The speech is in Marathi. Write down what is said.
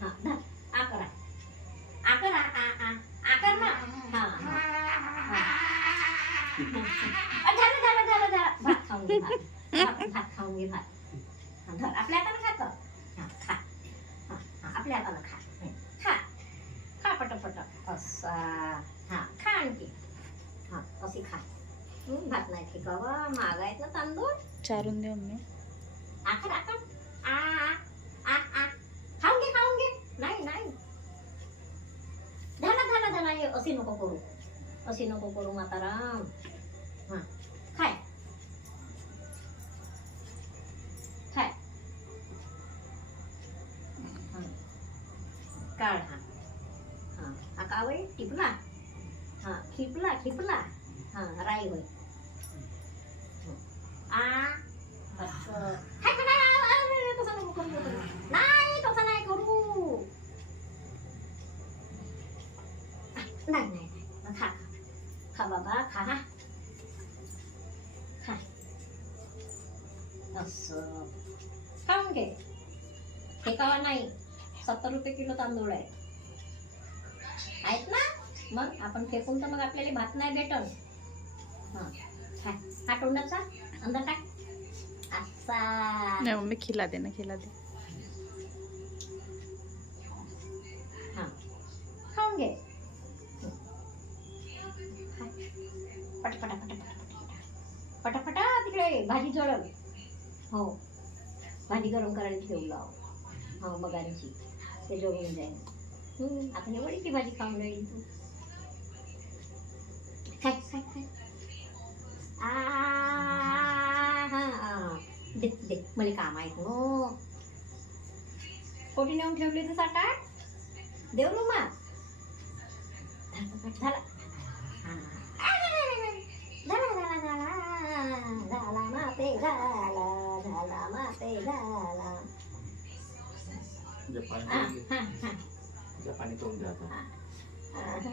हा धर आ करा आ करा आ कर ना हा झालं झालं झालं झालं भात खाऊन घे भात खाऊन घे भात धर आपल्या हाताने खातो हा खा आपल्या हाताने खा खा खा पटापट असा हा खा आणखी हा अशी खा भात नाही फेकावा महाग आहेत ना तांदूळ चारून दे मम्मी आखर आखर आ आ आ खाऊन घे नाही नाही झाला हे अशी नको करू म्हाताराम हा खाय खाय काढ हा कावय टिपला हा खिपला हा राई होय असं तसं नको करू नाही तसं नाही करू नाही खा खा बाबा खा खा असं खाऊन घे फेकावा नाही 70 रुपये किलो तांदूळ आहे आहेत ना मग आपण फेकून तर मग आपल्याला भात नाही भेटल हा तोंडाचा अंदर टाक असा नाही मम्मी खिला दे हा खाऊन घे पटापटा तिकडे भाजी जळल हो भाजी गरम करायला ठेवू लाव हो मगांची ते जळून जाईल आता हे वडीची भाजी खाऊन राहील तू खाय दे मला काम आहे हो कोठी नेऊन ठेवली तू साठाट देऊ ना मग झाला माते झाला पाणी तोंड द्या आता